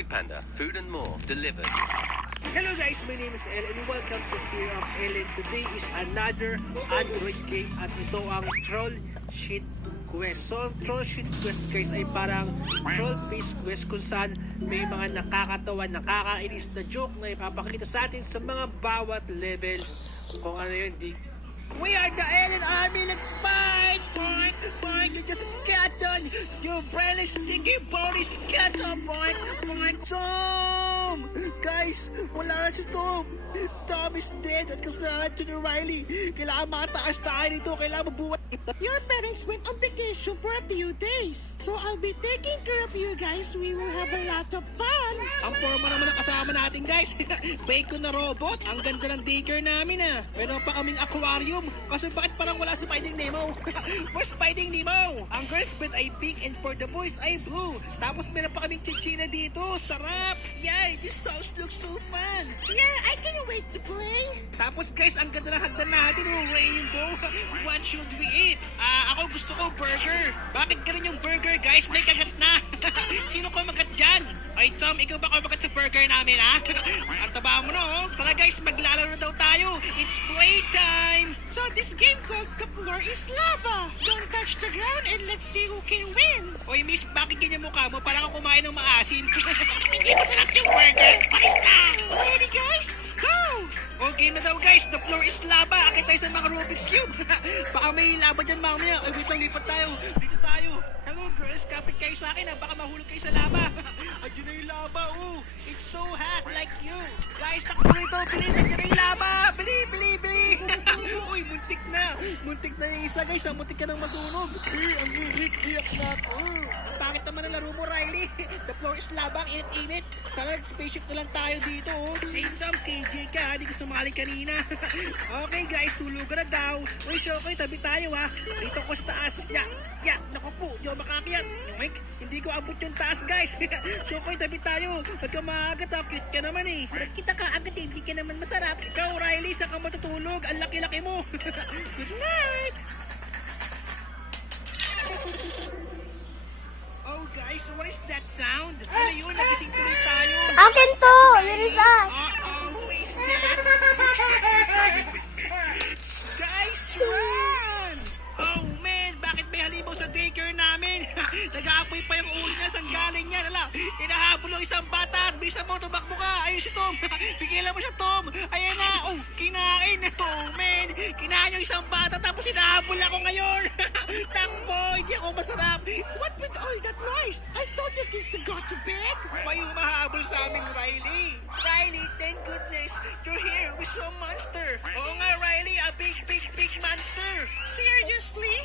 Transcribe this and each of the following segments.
Food Panda, food and more, delivered. Hello guys, my name is El and welcome to Fear of Ellen. Today is another Android game at ito ang Troll Sheet Quest. So, Troll Sheet Quest guys ay parang troll face quest kung saan may mga nakakatawa, nakakainis na joke na ipapakita sa atin sa mga bawat level. Kung ano yun, We are the Alien Army. Let's fight! Point! Point! You're just a skeleton! You brainless, stinky, bony skeleton! Point! Point! Tom! Guys, wala na si Tom! Tom is dead at kasalanan to ni Riley. Kailangan makataas tayo nito. Kailangan mabuhay. Your parents went on vacation for a few days. So I'll be taking care of you guys. We will have a lot of fun. Ang forma naman ang kasama natin guys. Bacon na robot. Ang ganda ng daycare namin ah. Meron pa kaming aquarium. Kasi bakit parang wala si Finding Nemo? Where's Finding Nemo? Ang girls bed ay pink and for the boys ay blue. Tapos meron pa kaming chichina dito. Sarap. Yay, this house looks so fun. Yeah, I can't wait to play. Tapos guys, ang ganda ng hagdan natin. Oh, rainbow. What should we eat? Ako gusto ko burger. Bakit ganun yung burger guys? May kagat na. Sino ko magat dyan? Ay Tom, ikaw ba kumagat sa burger namin ha? Ang taba mo no? Tara guys, maglalaro na daw tayo. It's playtime. So this game called The Floor is Lava. Don't touch the ground and let's see who can win. Oy miss, bakit ganyan mukha mo? Parang kang kumain ng maasin. Hindi mo sarap yung burger. Paris na! Ready guys? Go! Okay na daw guys, the floor is lava. Akit tayo sa mga Rubik's Cube. Baka may lava dyan mamaya. Ay wait lang, lipat tayo. Dito tayo. Hello girls, kapit kayo sa akin ha. Baka mahulog kayo sa lava. Ayun na yung lava oh. It's so hot like you. Guys, takbo rito. Bili na yung lava. Bili, bili, bili. Uy, muntik na. Muntik na yung isa guys. Muntik ka nang masunog. Ang init. Iyak na ako. Ang pangit naman ang laro mo Riley. The floor is lava. Ang init-init. Sana spaceship na lang tayo dito oh. Ain't some KJ ka. Di ko sumali kanina. Okay guys, tulog na daw. Uy, so okay, tabi tayo ha. Dito ko sa taas. Ya, naku po, di ako makakiyat. Yoink, hindi ko abot yung taas guys. So okay, tabi tayo. Pag ka maagat ha, cute ka naman eh. Pag kita ka agad eh, hindi ka naman masarap. Ikaw Riley, saan ka matutulog? Ang laki-laki mo. Good night. Oh guys, what is that sound? Ano yun? Nagising tuloy tayo. Akin to! Yun is us! Who is that? Guys, run! Oh man, bakit may halimaw sa daycare namin? Nag-aapoy pa yung ulo niya, saan galing yan? Ala, inahabol ang isang bata. Bisa mo, tumakbo ka. Ayun si Tom. Pigilan mo siya, Tom. Ayan na. Oh, kinain. Oh man, kinain yung isang bata tapos inahabol ako ngayon. Takbo, hindi ako masarap. What with all that noise? I thought the kids got to bed. May humahabol sa amin, Riley. Riley, thank goodness you're here. We saw a monster. Oo nga, Riley, a big, big, big monster. Seriously?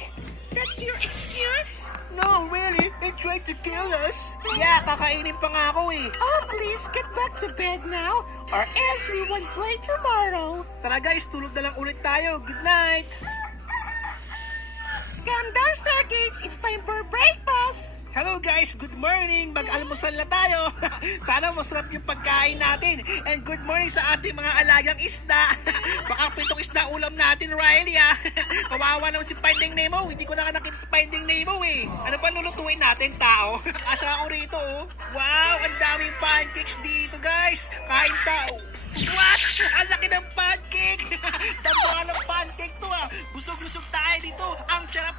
That's your excuse? No, really. They tried to kill us. Yeah, kakainin pa nga ako eh. Oh, please, get back to bed now or else we won't play tomorrow. Tara guys, tulog na lang ulit tayo. Good night. Come downstairs, kids. It's time for breakfast. Hello guys, good morning. Mag-almusal na tayo. Sana masarap yung pagkain natin. And good morning sa ating mga alagang isda. Baka 7 isda ulam natin, Riley ah. Kawawa naman si Finding Nemo. Hindi ko nakakita si Finding Nemo eh. Ano pa lulutuin natin, tao? Asa ako rito oh. Wow, ang daming pancakes dito guys. Kain tao. What? Ang laki ng pancake. Dalawa ng pancake to ah. Busog-busog tayo dito. Ang sarap